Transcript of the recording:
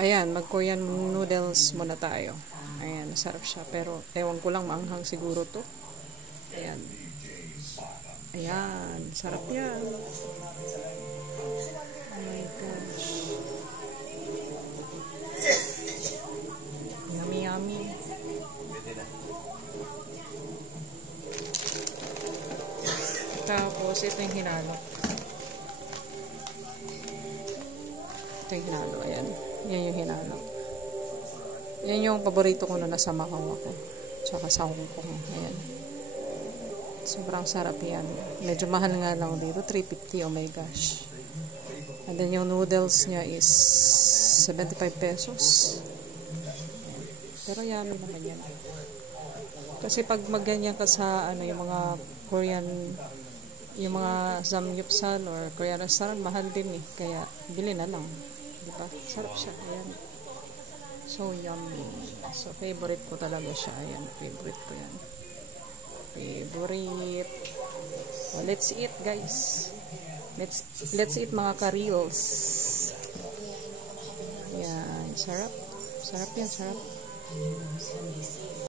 Ayan, mag-Korean noodles muna tayo. Ayan, masarap siya. Pero, ewan ko lang, maanghang siguro to. Ayan. Ayan, sarap yan. Oh my gosh. Yummy, yummy. Tapos, ito yung hinalo. Ito yung hinalo, ayan. Yan yung hinalo. Yan yung paborito ko na nasa Macau ako. Tsaka sa Hong Kong. Ayan. Sobrang sarap yan. Medyo mahal nga lang dito. 350. Oh my gosh. And then yung noodles niya is 75 pesos. Pero yummy naman yan. Kasi pag magganyan ka sa ano, yung mga Korean, yung mga samgyeopsal or Korean restaurant, mahal din eh. Kaya bili na lang. Diba? Sarap siya. Ayan. So yummy. So favorite ko talaga siya. Ayan. Favorite ko yan. Favorite. Oh, let's eat guys. Let's eat mga ka-reels. Ayan. Sarap. Sarap yan. Sarap.